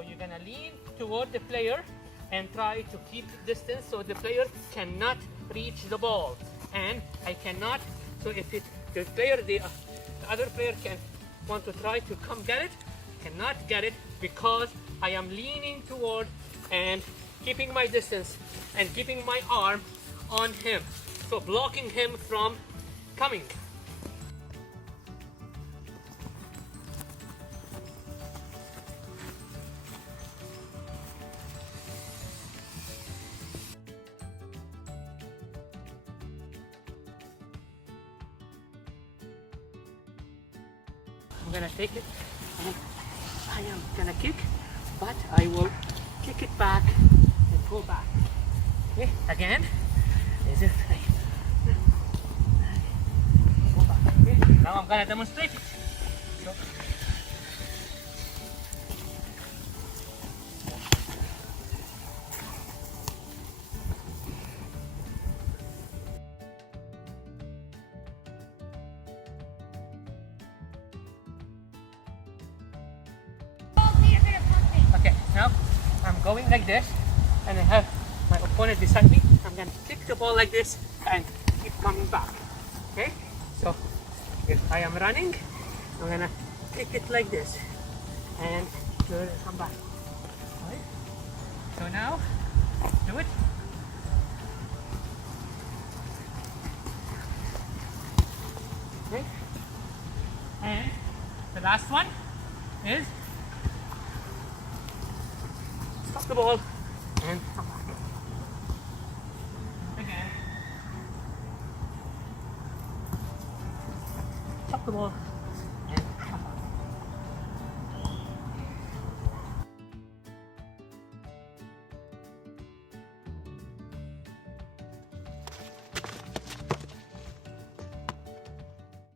So you're gonna lean toward the player and try to keep distance so the player cannot reach the ball. And I cannot, so if the player, the other player can want to try to come get it, cannot get it because I am leaning toward and keeping my distance and keeping my arm on him. So blocking him from coming. I'm gonna take it and I am gonna kick, but I will kick it back and go back. Okay, again. Is it? Go back. Okay, now I'm gonna demonstrate it. So, okay, now I'm going like this, and I have my opponent beside me. I'm gonna kick the ball like this and keep coming back. Okay, so if I am running, I'm gonna kick it like this and come back. Right? So now, do it. Okay, and the last one is stop the ball and come back. Again. Stop the ball